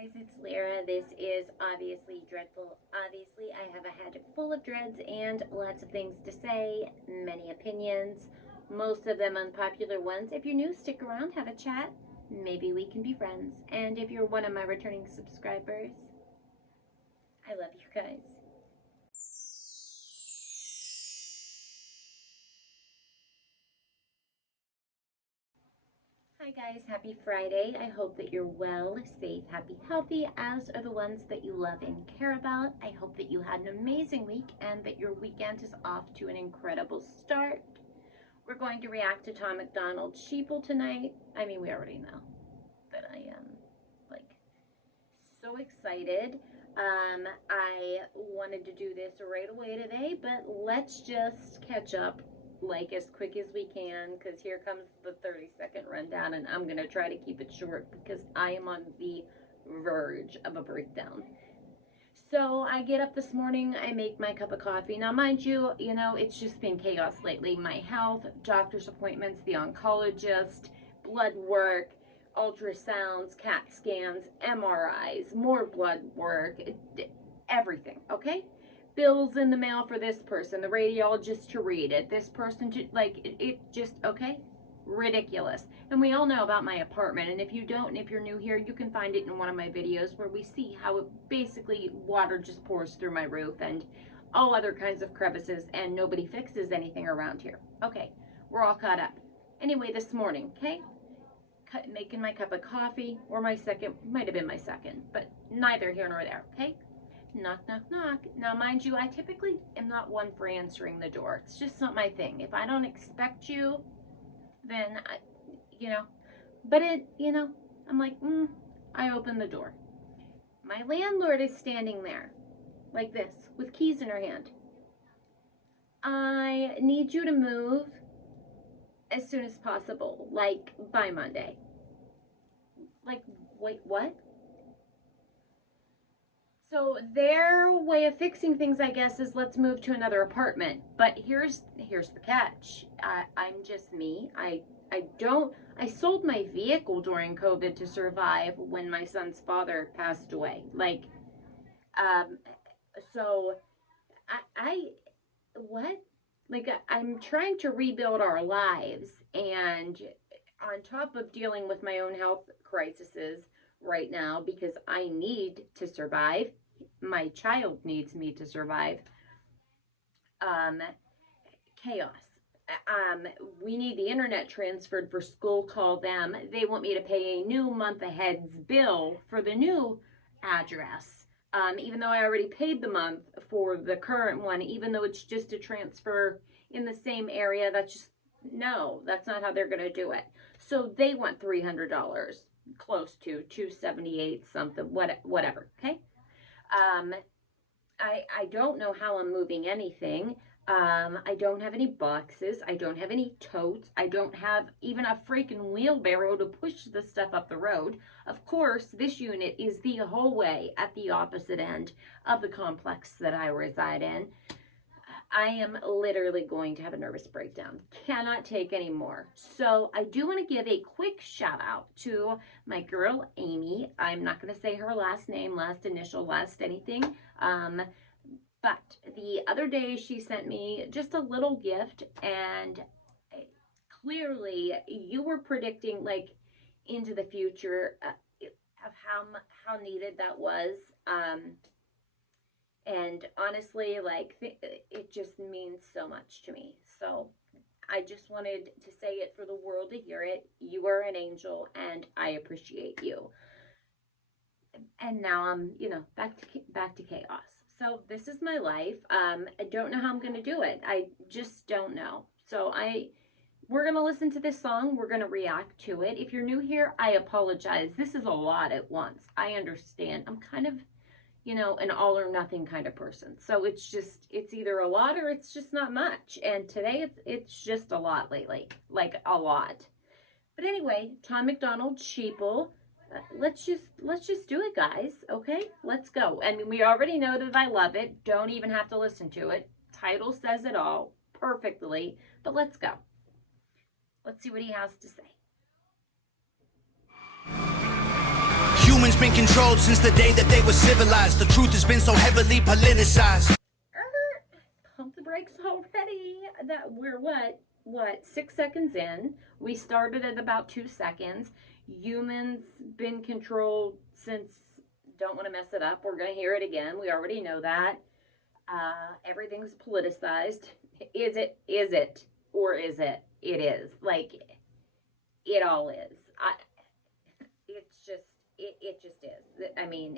Guys, it's Lyra. This is Obviously Dreadful. Obviously, I have a head full of dreads and lots of things to say, many opinions, most of them unpopular ones. If you're new, stick around, have a chat. Maybe we can be friends. And if you're one of my returning subscribers, I love you guys. Hi guys, happy Friday. I hope that you're well, safe, happy, healthy, as are the ones that you love and care about. I hope that you had an amazing week and that your weekend is off to an incredible start. We're going to react to Tom McDonald's Sheeple tonight. I mean, we already know that I am, so excited. I wanted to do this right away today, but let's just catch up as quick as we can, because here comes the 30-second rundown, and I'm gonna try to keep it short because I am on the verge of a breakdown. So I get up this morning, I make my cup of coffee. Now mind you, it's just been chaos lately. My health, doctor's appointments, the oncologist, blood work, ultrasounds, CAT scans, MRIs, more blood work, everything, okay? Bills in the mail for this person, the radiologist to read it, this person to, it just, okay? Ridiculous. And we all know about my apartment, and if you don't, and if you're new here, you can find it in one of my videos where we see how it basically, water just pours through my roof and all other kinds of crevices, and nobody fixes anything around here. Okay, we're all caught up. Anyway, this morning, okay? Making my cup of coffee, or my second, might have been my second, but neither here nor there, okay? Knock, knock, knock. Now, mind you, I typically am not one for answering the door. It's just not my thing. If I don't expect you, then, but I'm like, I open the door. My landlord is standing there, like this, with keys in her hand. I need you to move as soon as possible, by Monday. Wait, what? So their way of fixing things, I guess, is let's move to another apartment. But here's the catch. I'm just me. I sold my vehicle during COVID to survive when my son's father passed away. So what? I'm trying to rebuild our lives, and on top of dealing with my own health crises right now, because I need to survive, my child needs me to survive, chaos. We need the internet transferred for school, call them. They want me to pay a new month ahead's bill for the new address. Even though I already paid the month for the current one, even though it's just a transfer in the same area, that's not how they're going to do it. So they want $300, close to $278 something, whatever, okay? I don't know how I'm moving anything. I don't have any boxes. I don't have any totes. I don't have even a freaking wheelbarrow to push the stuff up the road. Of course, this unit is the whole way at the opposite end of the complex that I reside in. I am literally going to have a nervous breakdown. Cannot take any more. So I do want to give a quick shout out to my girl, Amy. I'm not going to say her last name, last initial, last anything. But the other day she sent me just a little gift, and clearly you were predicting into the future of how needed that was. And honestly, it just means so much to me. So I just wanted to say it for the world to hear it. You are an angel, and I appreciate you. And now I'm, back to chaos. So this is my life. I don't know how I'm going to do it. I just don't know. So we're going to listen to this song. We're going to react to it. If you're new here, I apologize. This is a lot at once. I understand. I'm kind of, an all or nothing kind of person. So it's either a lot or it's just not much. And today it's just a lot lately, a lot. But anyway, Tom McDonald, Sheeple. Let's just do it, guys. Okay, let's go. I mean, we already know that I love it. Don't even have to listen to it. Title says it all perfectly. But let's go. Let's see what he has to say. Humans been controlled since the day that they were civilized. The truth has been so heavily politicized. Pump the brakes already. That we're what 6 seconds in. We started at about 2 seconds. Humans been controlled since, don't want to mess it up, we're gonna hear it again, we already know that. Everything's politicized. Is it or is it? It is. Like, it all is. It just is. I mean,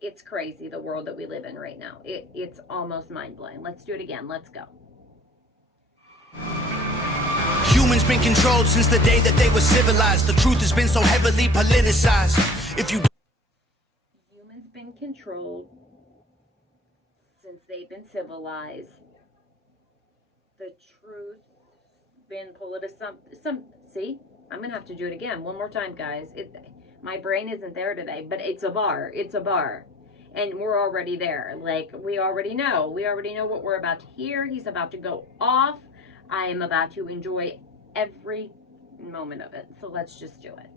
it's crazy, the world that we live in right now. It's almost mind-blowing. Let's do it again. Let's go. Humans been controlled since the day that they were civilized. The truth has been so heavily politicized. Humans been controlled since they've been civilized. The truth's been politicized. See, I'm gonna have to do it again one more time, guys. My brain isn't there today, but it's a bar. It's a bar. And we're already there. Like, we already know what we're about to hear. He's about to go off. I am about to enjoy every moment of it. So let's just do it.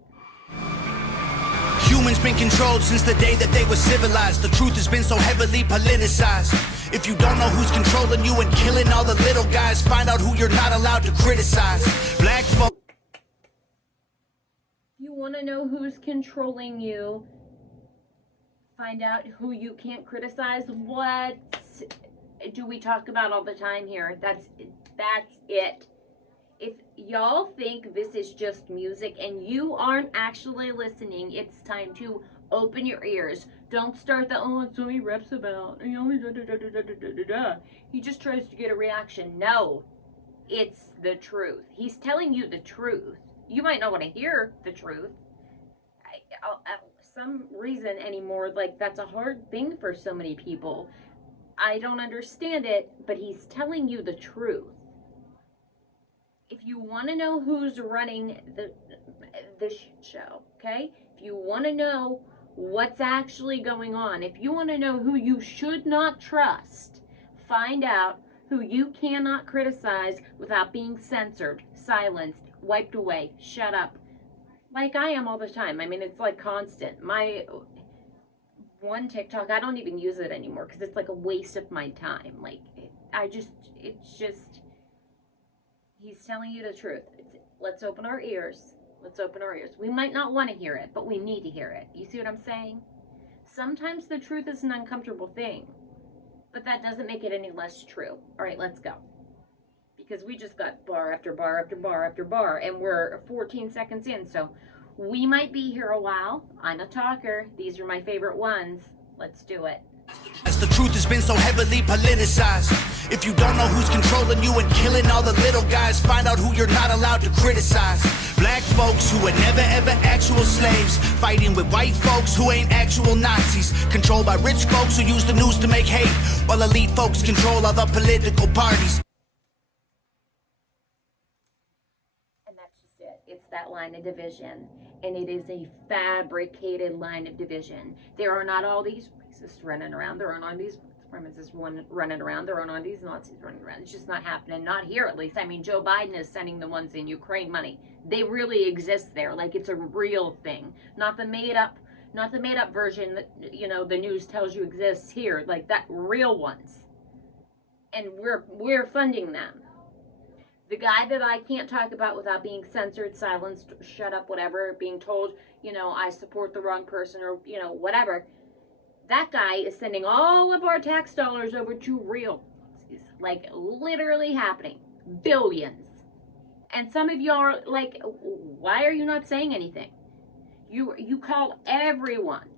Humans been controlled since the day that they were civilized. The truth has been so heavily politicized. If you don't know who's controlling you and killing all the little guys, find out who you're not allowed to criticize. Black folk. You want to know who's controlling you? Find out who you can't criticize. What do we talk about all the time here? That's it. If y'all think this is just music and you aren't actually listening, it's time to open your ears. Don't start the, oh, it's what he reps about. He just tries to get a reaction. No, it's the truth. He's telling you the truth. You might not want to hear the truth. Some reason anymore, like, that's a hard thing for so many people. I don't understand it, but he's telling you the truth. If you want to know who's running the shit show, okay? If you want to know what's actually going on, if you want to know who you should not trust, find out who you cannot criticize without being censored, silenced, wiped away, shut up. Like I am all the time. I mean, it's like constant. My one TikTok, I don't even use it anymore because it's like a waste of my time. Like, it's just, he's telling you the truth. Let's open our ears. Let's open our ears. We might not want to hear it, but we need to hear it. You see what I'm saying? Sometimes the truth is an uncomfortable thing, but that doesn't make it any less true. All right, let's go. Because we just got bar after bar after bar after bar, and we're 14 seconds in, so we might be here a while. I'm a talker. These are my favorite ones. Let's do it. As the truth has been so heavily politicized. If you don't know who's controlling you and killing all the little guys, find out who you're not allowed to criticize. Black folks who were never ever actual slaves, fighting with white folks who ain't actual Nazis, controlled by rich folks who use the news to make hate, while elite folks control other political parties. It's that line of division, and it is a fabricated line of division. There are not all these racists running around. There aren't all these supremacists running around. There aren't all these Nazis running around. It's just not happening. Not here, at least. I mean, Joe Biden is sending the ones in Ukraine money. They really exist there. Like, it's a real thing, not the made up version that, you know, the news tells you exists here. Like, that real ones, and we're funding them. The guy that I can't talk about without being censored, silenced, shut up, whatever, being told, you know, I support the wrong person or, you know, whatever. That guy is sending all of our tax dollars over to real, like, literally happening. Billions. And some of y'all are like, why are you not saying anything? You call everyone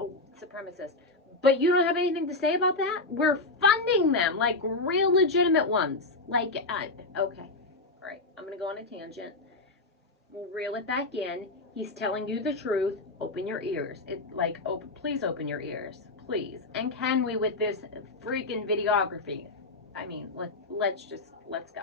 a supremacist. But you don't have anything to say about that? We're funding them, like real legitimate ones. Like, okay. All right, I'm going to go on a tangent. We'll reel it back in. He's telling you the truth. Open your ears. Please open your ears. Please. And can we with this freaking videography? I mean, let's go.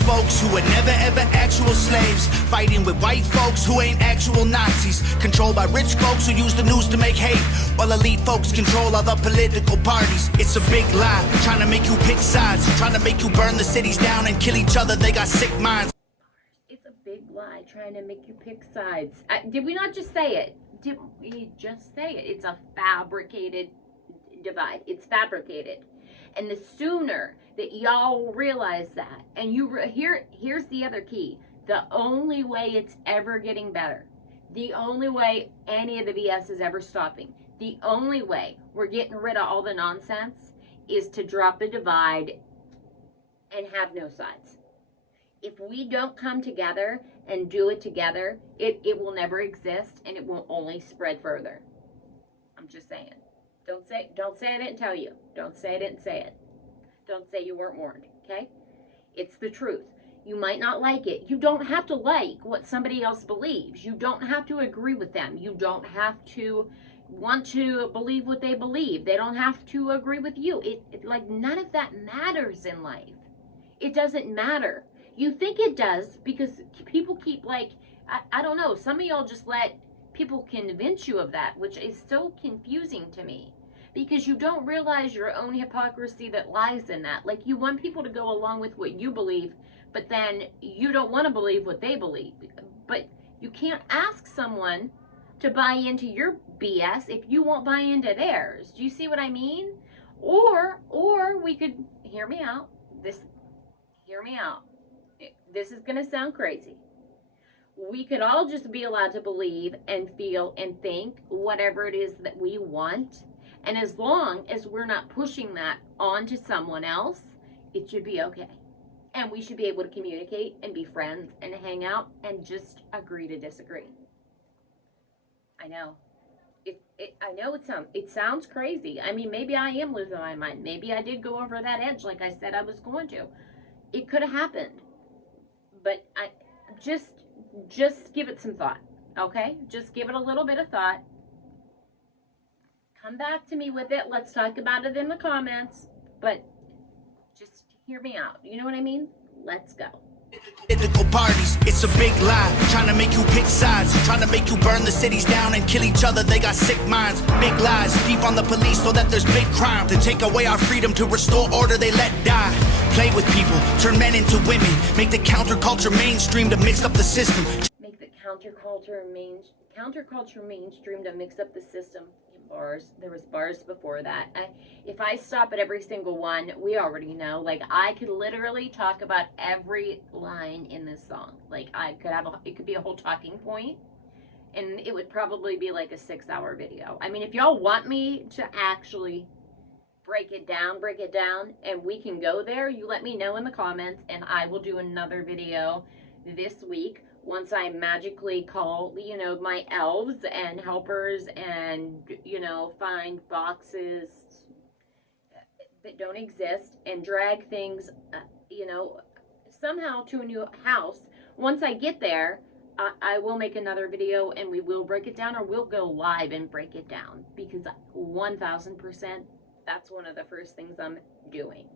Folks who were never ever actual slaves, fighting with white folks who ain't actual Nazis, controlled by rich folks who use the news to make hate, while elite folks control other political parties. It's a big lie, trying to make you pick sides, trying to make you burn the cities down and kill each other. They got sick minds. It's a big lie. lie, trying to make you pick sides. Did we not just say it? Did we just say it? It's a fabricated divide. It's fabricated. And the sooner that y'all realize that, and here's the other key. The only way it's ever getting better, the only way any of the BS is ever stopping, the only way we're getting rid of all the nonsense is to drop the divide and have no sides. If we don't come together and do it together, it will never exist, and it will only spread further. I'm just saying. Don't say I didn't tell you. Don't say I didn't say it. Don't say you weren't warned, okay? It's the truth. You might not like it. You don't have to like what somebody else believes. You don't have to agree with them. You don't have to want to believe what they believe. They don't have to agree with you. Like, none of that matters in life. It doesn't matter. You think it does because people keep, like, I don't know, some of y'all just let people convince you of that, which is so confusing to me, because you don't realize your own hypocrisy that lies in that. Like, you want people to go along with what you believe, but then you don't want to believe what they believe. But you can't ask someone to buy into your BS if you won't buy into theirs. Do you see what I mean? Or we could, hear me out. Hear me out. This is going to sound crazy. We could all just be allowed to believe and feel and think whatever it is that we want. And as long as we're not pushing that onto someone else, it should be okay. And we should be able to communicate and be friends and hang out and just agree to disagree. I know. I know it sounds crazy. I mean, maybe I am losing my mind. Maybe I did go over that edge like I said I was going to. It could have happened. But I just give it some thought, okay? Just give it a little bit of thought. Come back to me with it. Let's talk about it in the comments. But just hear me out. You know what I mean? Let's go. Political parties, it's a big lie. Trying to make you pick sides, trying to make you burn the cities down and kill each other. They got sick minds, big lies, deep on the police so that there's big crime. To take away our freedom, to restore order, they let die. Play with people, turn men into women, make the counterculture mainstream to mix up the system. Make the counterculture mainstream to mix up the system. Bars. There was bars before that. If I stop at every single one, we already know. Like, I could literally talk about every line in this song. Like, it could be a whole talking point, and it would probably be like a 6-hour video. I mean, if y'all want me to actually break it down, and we can go there, you let me know in the comments, and I will do another video this week. Once I magically call, my elves and helpers and, find boxes that don't exist and drag things, somehow to a new house. Once I get there, I will make another video and we will break it down, or we'll go live and break it down, because 1000%, that's one of the first things I'm doing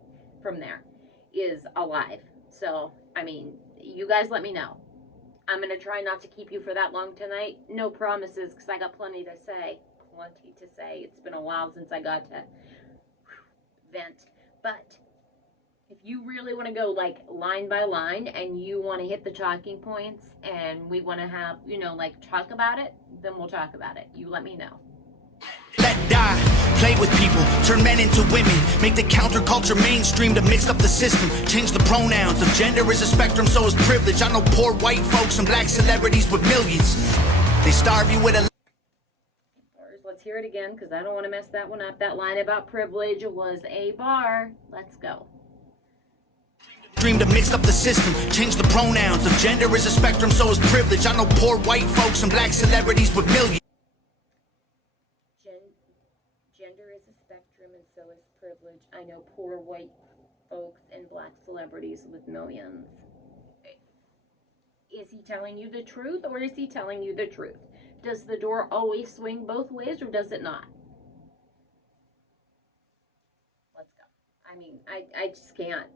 from there is a live. So, I mean, you guys let me know. I'm going to try not to keep you for that long tonight. No promises, because I got plenty to say. It's been a while since I got to vent. But if you really want to go, like, line by line, and you want to hit the talking points, and we want to have, talk about it, then we'll talk about it. You let me know. Let die, play with people, turn men into women, make the counterculture mainstream to mix up the system, change the pronouns. If gender is a spectrum, so is privilege. I know poor white folks and black celebrities with millions. They starve you with a... Let's hear it again, because I don't want to mess that one up. That line about privilege was a bar. Let's go. Dream to mix up the system, change the pronouns. If gender is a spectrum, so is privilege. I know poor white folks and black celebrities with millions. Gender is a spectrum, and so is privilege. I know poor white folks and black celebrities with millions. Is he telling you the truth, or is he telling you the truth? Does the door always swing both ways, or does it not? Let's go. I mean, I just can't.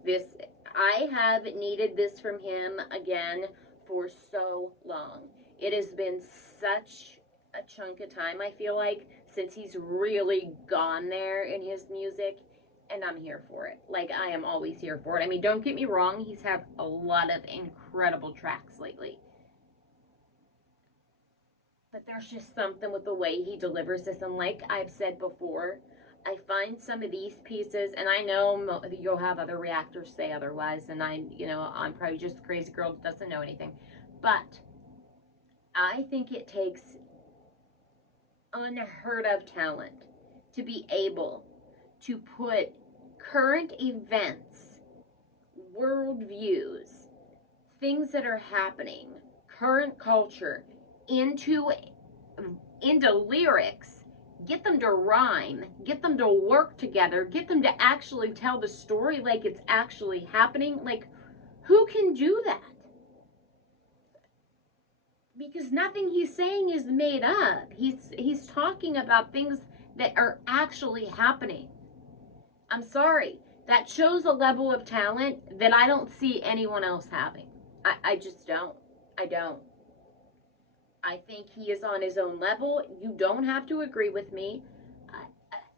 I have needed this from him again for so long. It has been such a chunk of time, I feel like, since he's really gone there in his music, and I'm here for it. Like, I am always here for it. I mean, don't get me wrong, he's had a lot of incredible tracks lately. But there's just something with the way he delivers this. And like I've said before, I find some of these pieces, and I know you'll have other reactors say otherwise, and I'm probably just a crazy girl that doesn't know anything. But I think it takes unheard of talent to be able to put current events, worldviews, things that are happening, current culture, into lyrics, get them to rhyme, get them to work together, get them to actually tell the story like it's actually happening. Like, who can do that? Because nothing he's saying is made up. He's talking about things that are actually happening. I'm sorry. That shows a level of talent that I don't see anyone else having. I just don't. I don't. I think he is on his own level. You don't have to agree with me.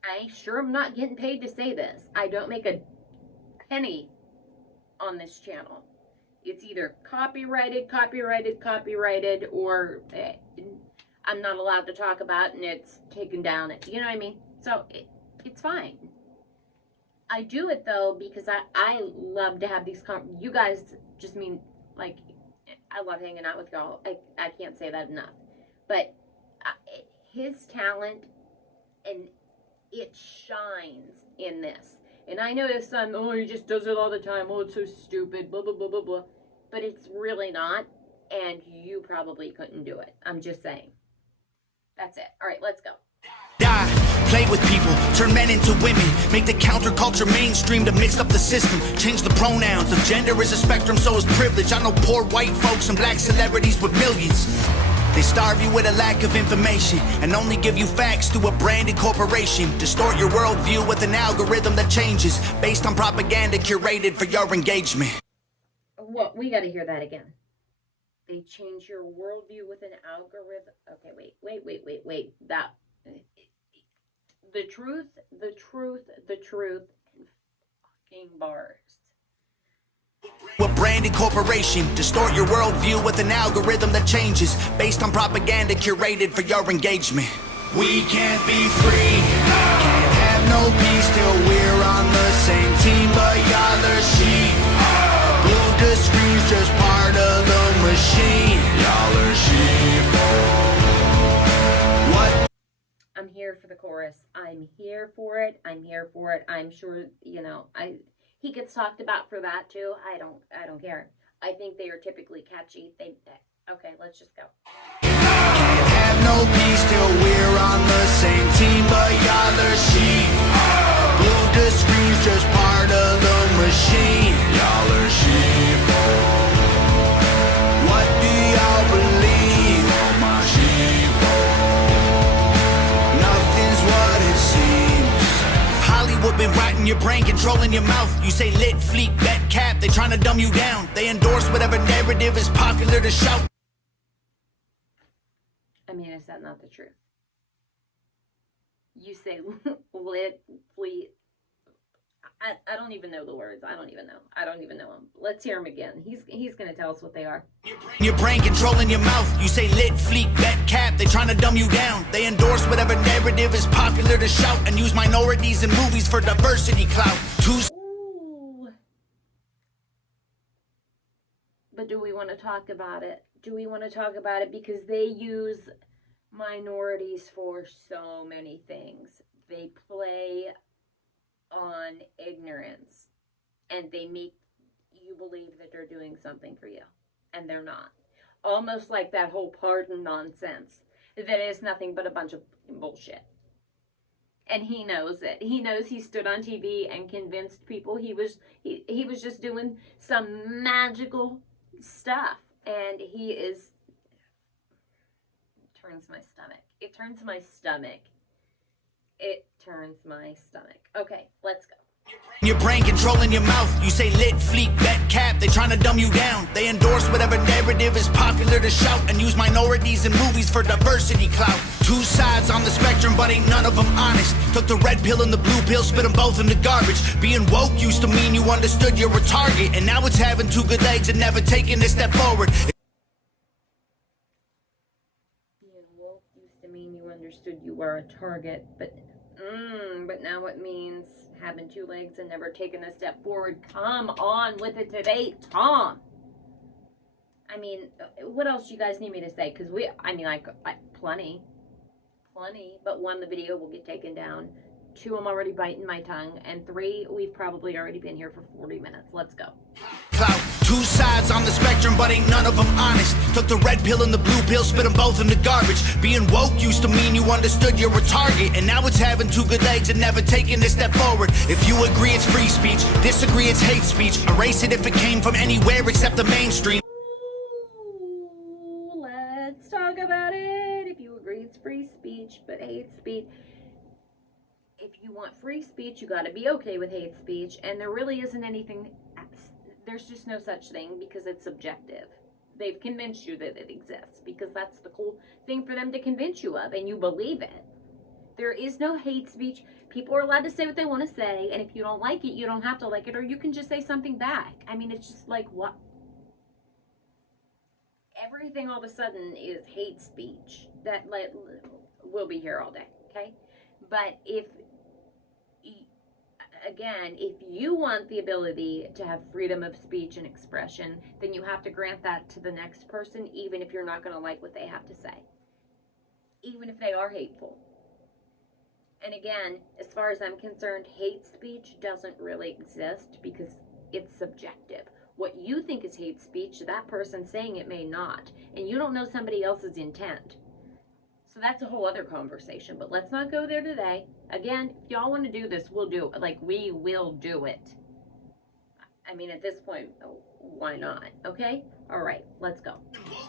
I sure am not getting paid to say this. I don't make a penny on this channel. It's either copyrighted, or I'm not allowed to talk about and it's taken down. You know what I mean? So it's fine. I do it though because I love to have these you guys just mean, like, I love hanging out with y'all. I can't say that enough. But his talent, and it shines in this. And I know there's some, he just does it all the time. Oh, it's so stupid, blah, blah, blah, blah, blah. But it's really not. And you probably couldn't do it. I'm just saying. That's it. All right, let's go. Die, play with people, turn men into women, make the counterculture mainstream to mix up the system, change the pronouns. If gender is a spectrum, so is privilege. I know poor white folks and black celebrities with millions. They starve you with a lack of information and only give you facts through a branded corporation. Distort your worldview with an algorithm that changes based on propaganda curated for your engagement. What? We gotta hear that again. They change your worldview with an algorithm. Okay, wait. That... The truth, and fucking bars. A branded corporation, distort your worldview with an algorithm that changes based on propaganda curated for your engagement. We can't be free, can't have no peace till we're on the same team, but y'all are sheep. Glued to screens, just part of the machine. Y'all are sheep. I'm here for the chorus. I'm here for it. I'm sure, he gets talked about for that too. I don't care. I think they are typically catchy. Okay, let's just go. Can't have no peace till we're on the same team, but y'all are sheep. Glued to screens, just part of the machine. Y'all are sheep. What do y'all believe? Oh, my sheep. What it seems. Hollywood been rotting your brain, controlling your mouth. You say lit, fleek, bet, cap. They trying to dumb you down. They endorse whatever narrative is popular to shout. I mean, is that not the truth? You say lit, fleet. I don't even know the words. I don't even know them. Let's hear them again. He's going to tell us what they are. Your brain controlling your mouth. You say lit, fleek, bet, cap. They trying to dumb you down. They endorse whatever narrative is popular to shout and use minorities in movies for diversity clout. Ooh. But do we want to talk about it? Because they use minorities for so many things. They play on ignorance, and they make you believe that they're doing something for you, and they're not. Almost like that whole pardon nonsense that is nothing but a bunch of bullshit. And he knows it. He knows he stood on TV and convinced people he was just doing some magical stuff, and he is... It turns my stomach. Okay, let's go. Your brain controlling your mouth. You say lit, fleek, bet, cap. They trying to dumb you down. They endorse whatever narrative is popular to shout and use minorities in movies for diversity clout. Two sides on the spectrum, but ain't none of them honest. Took the red pill and the blue pill, spit them both in the garbage. Being woke used to mean you understood you're a target, and now it's having two good legs and never taking a step forward. Being woke Used to mean you understood you were a target, but now it means having two legs and never taking a step forward. Come on with it today, Tom. I mean, what else you guys need me to say? Because plenty. But one, the video will get taken down. Two, I'm already biting my tongue. And three, we've probably already been here for 40 minutes. Let's go. Clout. Two sides on the spectrum, but ain't none of them honest. Took the red pill and the blue pill, spit them both in the garbage. Being woke used to mean you understood you're a target, and now it's having two good legs and never taking a step forward. If you agree, it's free speech. Disagree, it's hate speech. Erase it if it came from anywhere except the mainstream. Ooh, let's talk about it. If you agree, it's free speech, but hate speech. If you want free speech, you got to be okay with hate speech, and there really isn't anything. There's just no such thing because it's subjective. They've convinced you that it exists because that's the cool thing for them to convince you of, and you believe it. There is no hate speech. People are allowed to say what they want to say, and if you don't like it, you don't have to like it, or you can just say something back. I mean, it's just like, what? Everything all of a sudden is hate speech. That, like, we'll be here all day, okay? But if you want the ability to have freedom of speech and expression, then you have to grant that to the next person, even if you're not going to like what they have to say, even if they are hateful. And again, as far as I'm concerned, hate speech doesn't really exist because it's subjective. What you think is hate speech, that person saying it may not, and you don't know somebody else's intent. So that's a whole other conversation, but let's not go there today. Again, if y'all want to do this, we'll do it. Like, we will do it. I mean, at this point, why not? Okay? All right, let's go.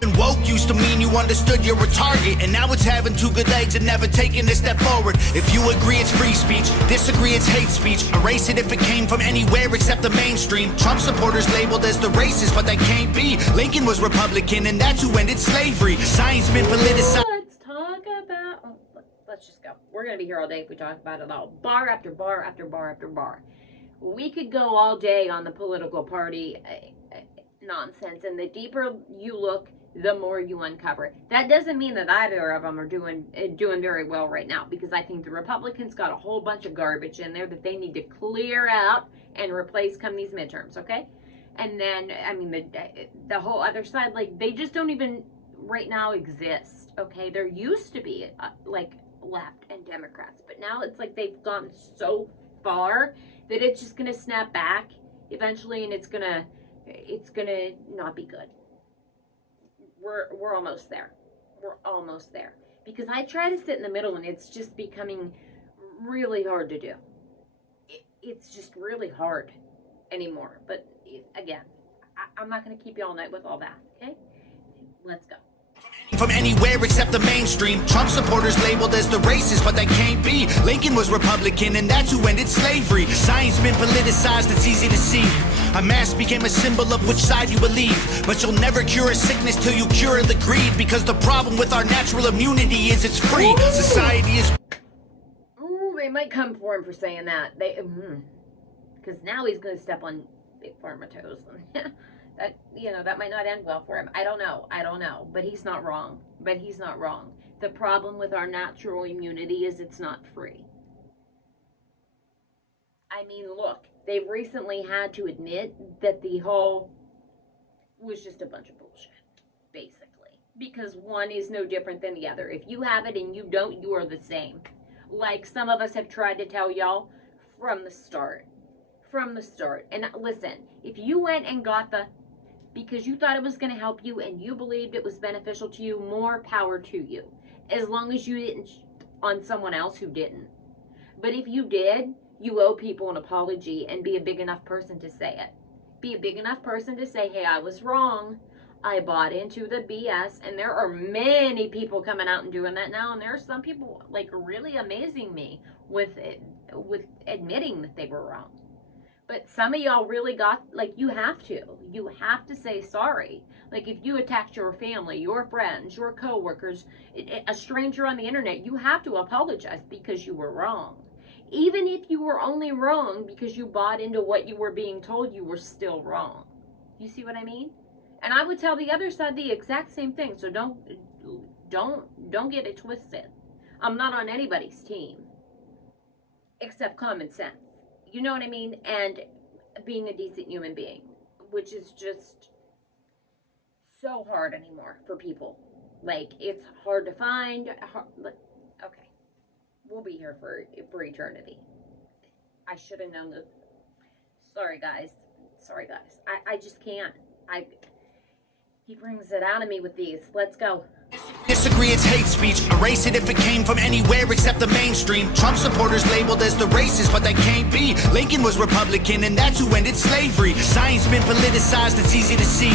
And woke used to mean you understood you're a target, and now it's having two good legs and never taking a step forward. If you agree, it's free speech. Disagree, it's hate speech. Erase it if it came from anywhere except the mainstream. Trump supporters labeled as the racist, but that can't be. Lincoln was Republican, and that's who ended slavery. Science been politicized. Let's just go. We're going to be here all day if we talk about it all. Bar after bar after bar after bar. We could go all day on the political party nonsense, and the deeper you look, the more you uncover. That doesn't mean that either of them are doing very well right now, because I think the Republicans got a whole bunch of garbage in there that they need to clear out and replace come these midterms, okay? And then, I mean, the whole other side, like, they just don't even right now exist, okay? There used to be, like, left and Democrats, but now it's like they've gone so far that it's just gonna snap back eventually, and it's gonna not be good. We're almost there. We're almost there, because I try to sit in the middle, and it's just becoming really hard to do. It's just really hard anymore. But again, I'm not gonna keep you all night with all that. Okay, let's go. From anywhere except the mainstream. Trump supporters labeled as the racist, but that can't be. Lincoln was Republican, and that's who ended slavery. Science been politicized, it's easy to see. A mask became a symbol of which side you believe. But you'll never cure a sickness till you cure the greed, because the problem with our natural immunity is it's free. Ooh. Society is... Ooh, they might come for him for saying that. Because now he's going to step on Big Pharma toes. That, that might not end well for him. I don't know. But he's not wrong. The problem with our natural immunity is it's not free. I mean, look, they've recently had to admit that the whole was just a bunch of bullshit, basically. Because one is no different than the other. If you have it and you don't, you are the same. Like some of us have tried to tell y'all from the start. And listen, if you went and got because you thought it was going to help you and you believed it was beneficial to you, more power to you. As long as you didn't on someone else who didn't. But if you did, you owe people an apology, and be a big enough person to say it. Be a big enough person to say, hey, I was wrong. I bought into the BS. And there are many people coming out and doing that now. And there are some people like really amazing me with admitting that they were wrong. But some of y'all really you have to say sorry. Like if you attacked your family, your friends, your coworkers, a stranger on the internet, you have to apologize because you were wrong. Even if you were only wrong because you bought into what you were being told, you were still wrong. You see what I mean? And I would tell the other side the exact same thing. So don't Don't get it twisted. I'm not on anybody's team except common sense. You know what I mean? And being a decent human being, which is just so hard anymore for people. Like, it's hard to find. Okay, we'll be here for eternity. I should have known that. Sorry guys. I just can't. He brings it out of me with these. Let's go. Disagree, it's hate speech. Erase it if it came from anywhere except the mainstream. Trump supporters labeled as the racist, but they can't be. Lincoln was Republican, and that's who ended slavery. Science been politicized, it's easy to see.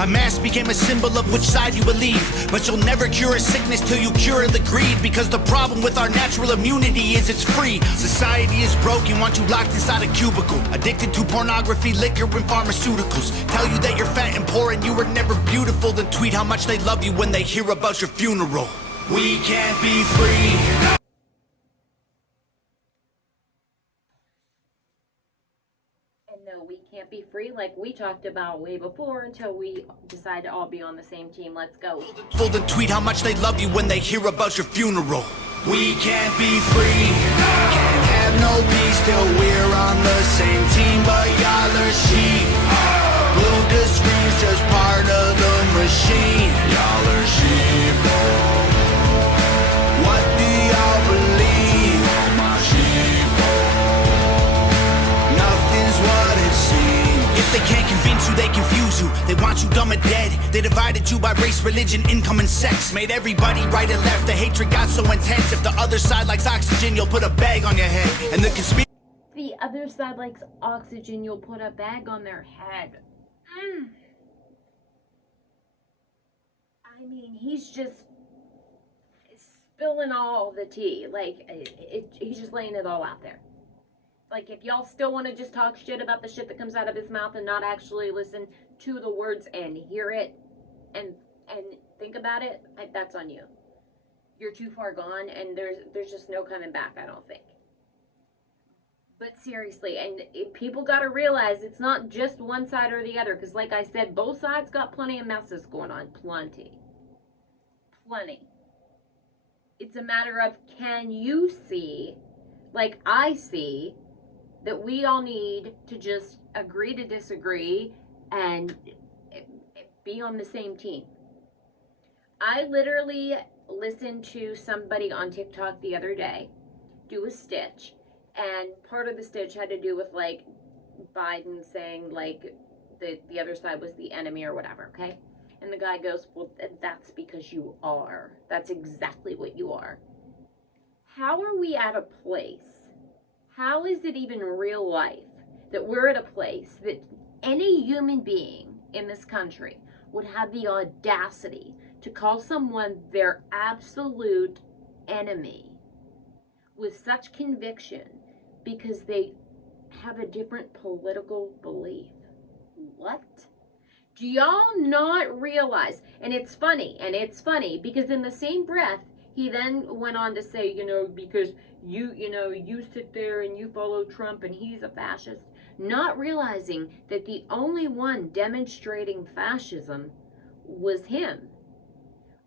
A mask became a symbol of which side you believe. But you'll never cure a sickness till you cure the greed. Because the problem with our natural immunity is it's free. Society is broken, want you locked inside a cubicle. Addicted to pornography, liquor, and pharmaceuticals. Tell you that you're fat and poor and you were never beautiful. Then tweet how much they love you when they hear about your funeral. We can't be free. No, we can't be free like we talked about way before until we decide to all be on the same team. Let's go. Full to tweet how much they love you when they hear about your funeral. We can't be free. Can't have no peace till we're on the same team, but y'all are sheep. Glued to screens, just part of the machine. Y'all are sheeple. What do y'all believe? Oh, my sheeple. Nothing's what it seems. If they can't convince you, they confuse you. They want you dumb or dead. They divided you by race, religion, income, and sex. Made everybody right and left. The hatred got so intense. If the other side likes oxygen, you'll put a bag on your head. And the conspiracy. The other side likes oxygen, you'll put a bag on their head. I mean, he's just spilling all the tea. Like, he's just laying it all out there. Like, if y'all still want to just talk shit about the shit that comes out of his mouth and not actually listen to the words and hear it and think about it, that's on you. You're too far gone, and there's just no coming back, I don't think. But seriously, and people got to realize it's not just one side or the other. Because like I said, both sides got plenty of messes going on. Plenty. It's a matter of, can you see, like I see, that we all need to just agree to disagree and be on the same team. I literally listened to somebody on TikTok the other day do a stitch. And part of the stitch had to do with, like, Biden saying, like, the other side was the enemy or whatever, okay? And the guy goes, well, that's because you are. That's exactly what you are. How are we at a place? How is it even real life that we're at a place that any human being in this country would have the audacity to call someone their absolute enemy with such conviction because they have a different political belief? What? Do y'all not realize? And it's funny because in the same breath, he then went on to say, because you sit there and you follow Trump and he's a fascist, not realizing that the only one demonstrating fascism was him.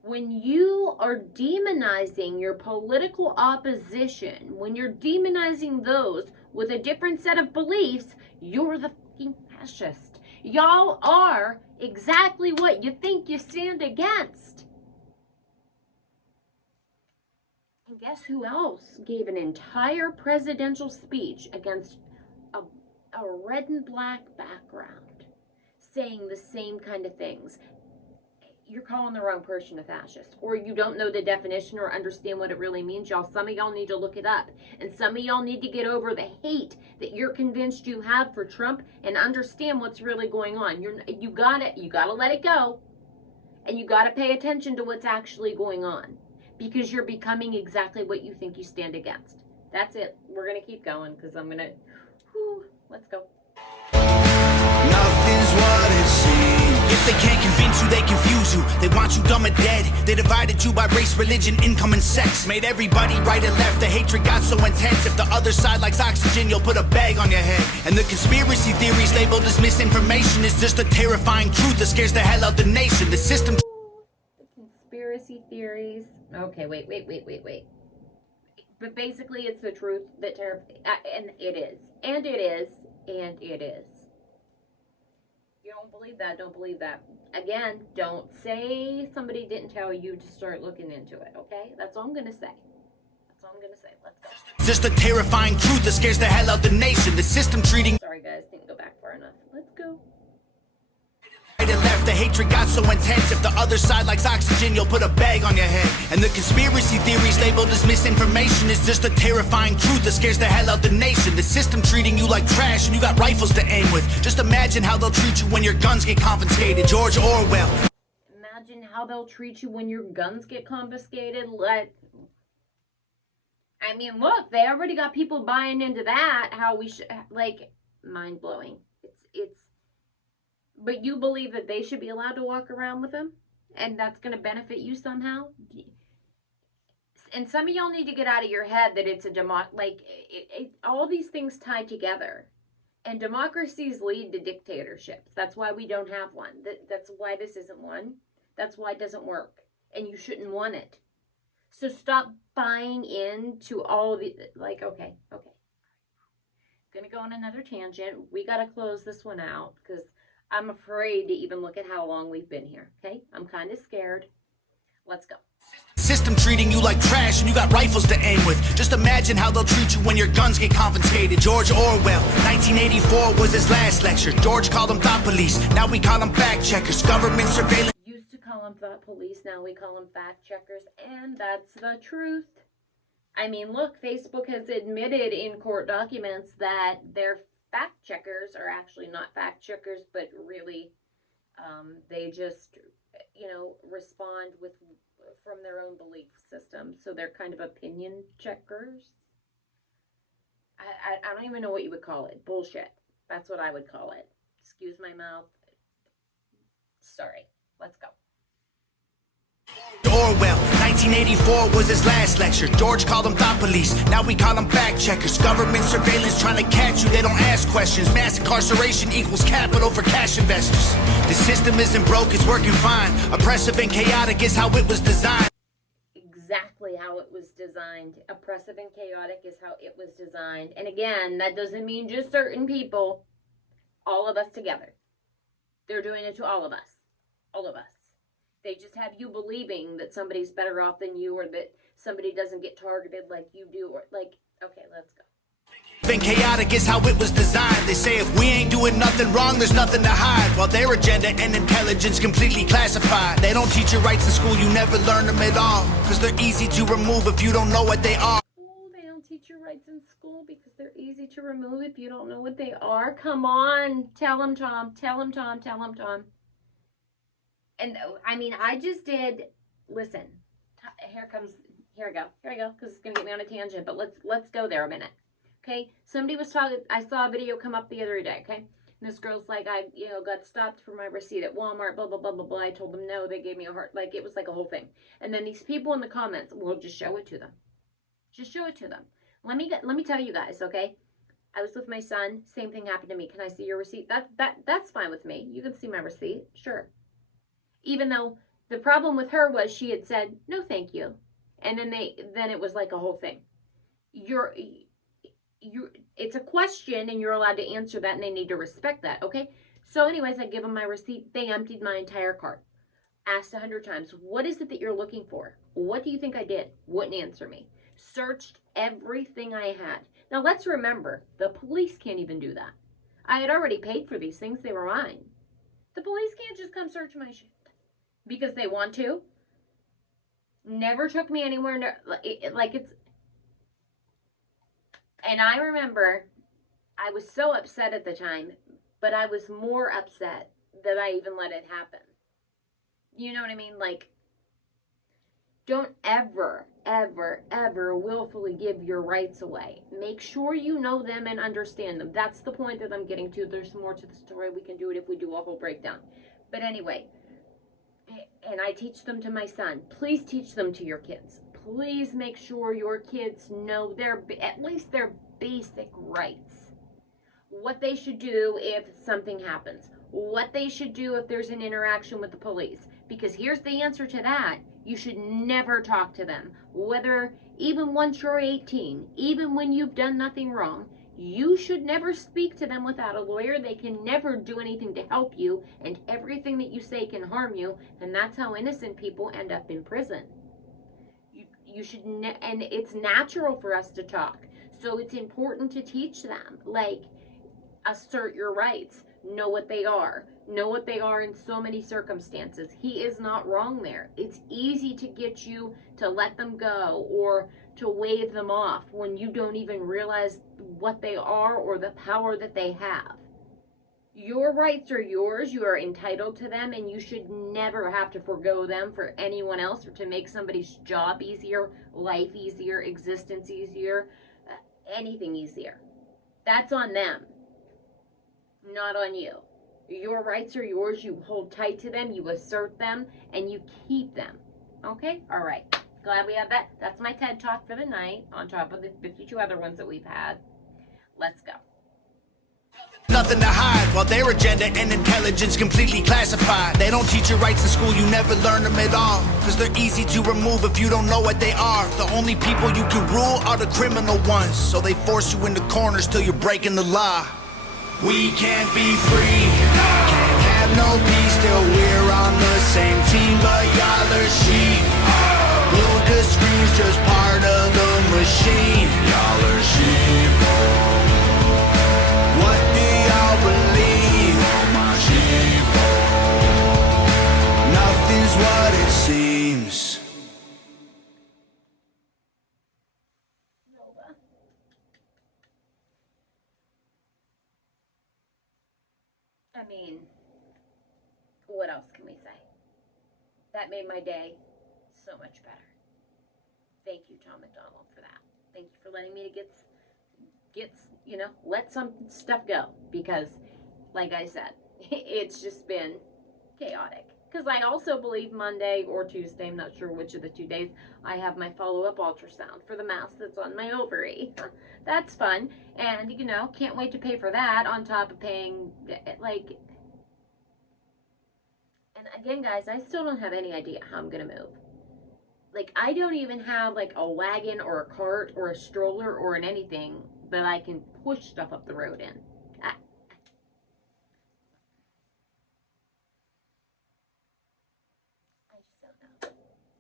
When you are demonizing your political opposition, when you're demonizing those with a different set of beliefs, you're the fucking fascist. Y'all are exactly what you think you stand against. And guess who else gave an entire presidential speech against a red and black background, saying the same kind of things? You're calling the wrong person a fascist, or you don't know the definition or understand what it really means, y'all. Some of y'all need to look it up, and some of y'all need to get over the hate that you're convinced you have for Trump and understand what's really going on. You gotta let it go, and you gotta pay attention to what's actually going on, because you're becoming exactly what you think you stand against. That's it. We're gonna keep going because let's go. Nothing's what it seems. If they can't convince you, they confuse you. They want you dumb or dead. They divided you by race, religion, income, and sex. Made everybody right and left. The hatred got so intense. If the other side likes oxygen, you'll put a bag on your head. And the conspiracy theories labeled as misinformation is just a terrifying truth that scares the hell out the nation. The system. The conspiracy theories. Okay, wait. But basically, it's the truth that terrifies, and it is. And it is. And it is. You don't believe that, don't believe that. Again, don't say somebody didn't tell you to start looking into it, okay? That's all I'm going to say. That's all I'm going to say. Let's go. Just a terrifying truth that scares the hell out the nation. The system treating Sorry, guys. Didn't go back far enough. Let's go. right and left, the hatred got so intense. If the other side likes oxygen, you'll put a bag on your head. And the conspiracy theories labeled as misinformation is just a terrifying truth that scares the hell out the nation. The system treating you like trash and you got rifles to aim with. Just imagine how they'll treat you when your guns get confiscated. George Orwell. Imagine how they'll treat you when your guns get confiscated. I mean, look, they already got people buying into that. How we should, like, mind blowing. But you believe that they should be allowed to walk around with them? And that's going to benefit you somehow? And some of y'all need to get out of your head that it's a all these things tie together. And democracies lead to dictatorships. That's why we don't have one. That's why this isn't one. That's why it doesn't work. And you shouldn't want it. So stop buying into all the, okay. Gonna go on another tangent. We gotta close this one out because I'm afraid to even look at how long we've been here, okay? I'm kind of scared. Let's go. System treating you like trash and you got rifles to aim with. Just imagine how they'll treat you when your guns get confiscated. George Orwell, 1984 was his last lecture. George called them thought police, now we call them fact checkers. Government surveillance. Used to call them thought police, now we call them fact checkers, and that's the truth. I mean, look, Facebook has admitted in court documents that their fact checkers are actually not fact checkers, but really they just, respond from their own belief system. So they're kind of opinion checkers. I don't even know what you would call it. Bullshit. That's what I would call it. Excuse my mouth. Sorry. Let's go. Orwell, 1984 was his last lecture. George called them thought police, now we call them fact checkers. Government surveillance trying to catch you, they don't ask questions. Mass incarceration equals capital for cash investors. The system isn't broke, it's working fine. Oppressive and chaotic is how it was designed. Exactly how it was designed. Oppressive and chaotic is how it was designed. And again, that doesn't mean just certain people. All of us together. They're doing it to all of us. All of us. They just have you believing that somebody's better off than you, or that somebody doesn't get targeted like you do, or okay, let's go. And chaotic is how it was designed. They say if we ain't doing nothing wrong, there's nothing to hide. While their agenda and intelligence completely classified. They don't teach you rights in school, you never learn them at all. Cause they're easy to remove if you don't know what they are. Oh, they don't teach you rights in school because they're easy to remove if you don't know what they are. Come on, tell them, Tom. Tell them, Tom. Tell them, Tom. And I mean, I just did. Listen, here we go, because it's gonna get me on a tangent. But let's go there a minute, okay? Somebody was talking. I saw a video come up the other day, okay? And this girl's like, I got stopped for my receipt at Walmart, blah blah blah blah blah. I told them no, they gave me a heart. It was like a whole thing. And then these people in the comments, well, just show it to them. Just show it to them. Let me tell you guys, okay? I was with my son. Same thing happened to me. Can I see your receipt? That's fine with me. You can see my receipt, sure. Even though the problem with her was she had said, no, thank you. And then it was like a whole thing. It's a question and you're allowed to answer that and they need to respect that, okay? So anyways, I give them my receipt. They emptied my entire cart. Asked 100 times, what is it that you're looking for? What do you think I did? Wouldn't answer me. Searched everything I had. Now let's remember, the police can't even do that. I had already paid for these things. They were mine. The police can't just come search my shit. Because they want to. Never took me anywhere. And I remember I was so upset at the time, but I was more upset that I even let it happen. You know what I mean? Don't ever, ever, ever willfully give your rights away. Make sure you know them and understand them. That's the point that I'm getting to. There's more to the story. We can do it if we do a whole breakdown. But anyway, and I teach them to my son. Please teach them to your kids. Please make sure your kids know at least their basic rights. What they should do if something happens. What they should do if there's an interaction with the police. Because here's the answer to that. You should never talk to them, whether even once you're 18, even when you've done nothing wrong. You should never speak to them without a lawyer. They can never do anything to help you, and everything that you say can harm you, and that's how innocent people end up in prison. You should, and it's natural for us to talk. So it's important to teach them, like, assert your rights, know what they are. Know what they are in so many circumstances. He is not wrong there. It's easy to get you to let them go or to wave them off when you don't even realize what they are or the power that they have. Your rights are yours. You are entitled to them, and you should never have to forego them for anyone else or to make somebody's job easier, life easier, existence easier, anything easier. That's on them, not on you. Your rights are yours. You hold tight to them, you assert them, and you keep them. Okay? All right. Glad we had that. That's my TED Talk for the night, on top of the 52 other ones that we've had. Let's go. Nothing to hide, while their agenda and intelligence completely classified. They don't teach you rights in school, you never learn them at all. Cause they're easy to remove if you don't know what they are. The only people you can rule are the criminal ones. So they force you into corners till you're breaking the law. We can't be free, can't have no peace till we're on the same team. But y'all are sheep, glued to screens, just part of the machine. Y'all are sheeple. What do y'all believe? Oh my sheeple. Nothing's what it seems. I mean, what else can we say? That made my day so much better. Thank you, Tom McDonald, for that. Thank you for letting me to get let some stuff go. Because, like I said, it's just been chaotic. Because I also believe Monday or Tuesday, I'm not sure which of the 2 days, I have my follow-up ultrasound for the mass that's on my ovary. That's fun. And, can't wait to pay for that on top of paying, like... And again, guys, I still don't have any idea how I'm going to move. Like, I don't even have, like, a wagon or a cart or a stroller or anything that I can push stuff up the road in. I just don't know.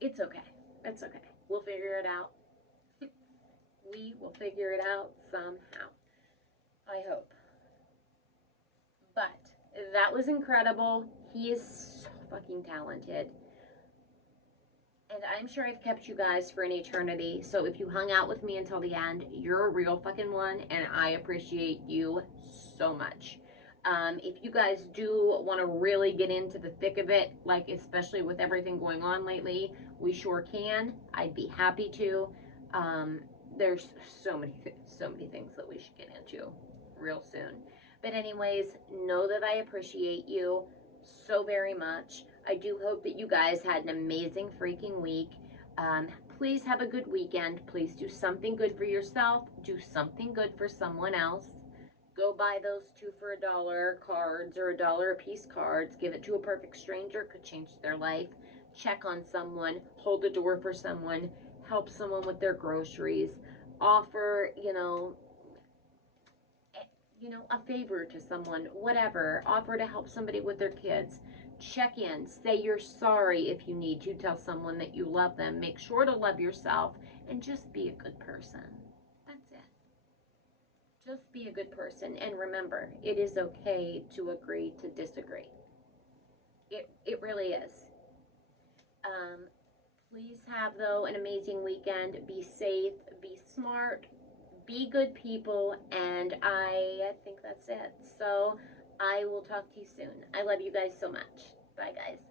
It's okay. It's okay. We'll figure it out. We will figure it out somehow. I hope. But that was incredible. He is so fucking talented. And I'm sure I've kept you guys for an eternity. So if you hung out with me until the end, you're a real fucking one. And I appreciate you so much. If you guys do want to really get into the thick of it, like especially with everything going on lately, we sure can. I'd be happy to. There's so many things that we should get into real soon. But anyways, know that I appreciate you so very much. I do hope that you guys had an amazing freaking week. Please have a good weekend. Please do something good for yourself. Do something good for someone else. Go buy those 2 for $1 cards or $1 a piece cards. Give it to a perfect stranger. Could change their life. Check on someone. Hold the door for someone. Help someone with their groceries. Offer, a favor to someone. Whatever. Offer to help somebody with their kids. Check in. Say you're sorry if you need to. Tell someone that you love them. Make sure to love yourself. And just be a good person. That's it. Just be a good person. And remember, it is okay to agree to disagree. It really is. Please have, though, an amazing weekend. Be safe. Be smart. Be good people. And I think that's it. So I will talk to you soon. I love you guys so much. Bye, guys.